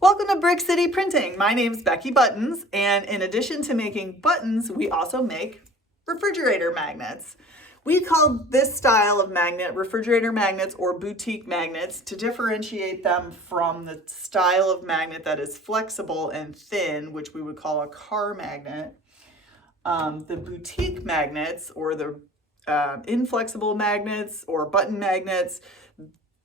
Welcome to Birck City Printing. My name's Becky Buttons, and in addition to making buttons, we also make refrigerator magnets. We call this style of magnet refrigerator magnets or boutique magnets to differentiate them from the style of magnet that is flexible and thin, which we would call a car magnet. The boutique magnets or the inflexible magnets or button magnets,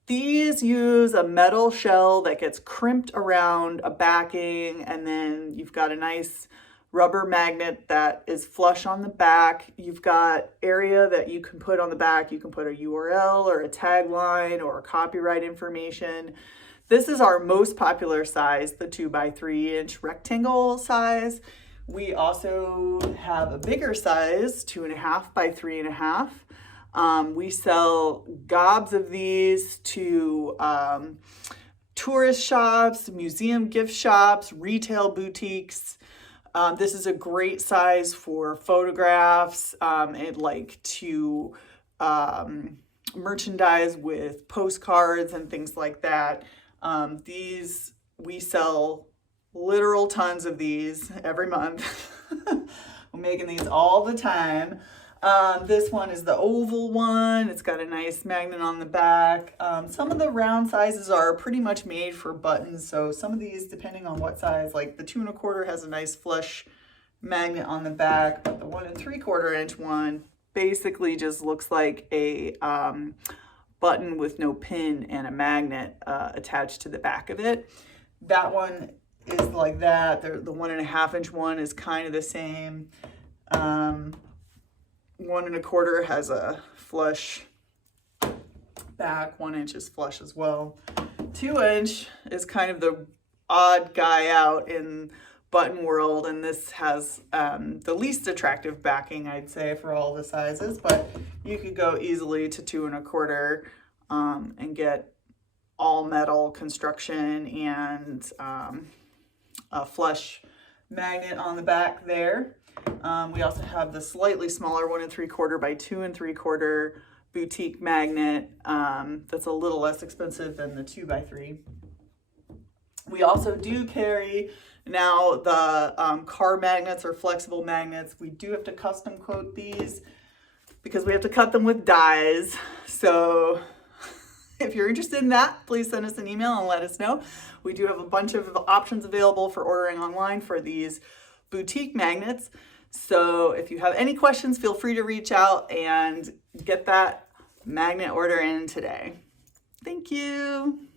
these use a metal shell that gets crimped around a backing, and then you've got a nice rubber magnet that is flush on the back. You've got area that you can put on the back. You can put a URL or a tagline or copyright information. This is our most popular size, the 2x3 inch rectangle size. We also have a bigger size, 2.5 by 3.5. We sell gobs of these to tourist shops, museum gift shops, retail boutiques. This is a great size for photographs and like to merchandise with postcards and things like that. We sell literal tons of these every month. We're making these all the time. This one is the oval one. It's got a nice magnet on the back. Some of the round sizes are pretty much made for buttons. So some of these, depending on what size, like the 2.25 has a nice flush magnet on the back, but the 1 3/4 inch one basically just looks like a button with no pin and a magnet attached to the back of it. That one is like that. The 1.5 inch one is kind of the same. 1 1/4 has a flush back, 1 inch is flush as well. 2 inch is kind of the odd guy out in button world, and this has the least attractive backing, I'd say, for all the sizes, but you could go easily to 2 1/4 and get all metal construction and a flush magnet on the back there. We also have the slightly smaller 1 3/4 by 2 3/4 boutique magnet that's a little less expensive than the 2x3. We also do carry now the car magnets or flexible magnets. We do have to custom quote these because we have to cut them with dies. So if you're interested in that, please send us an email and let us know. We do have a bunch of options available for ordering online for these boutique magnets. So if you have any questions, feel free to reach out and get that magnet order in today. Thank you.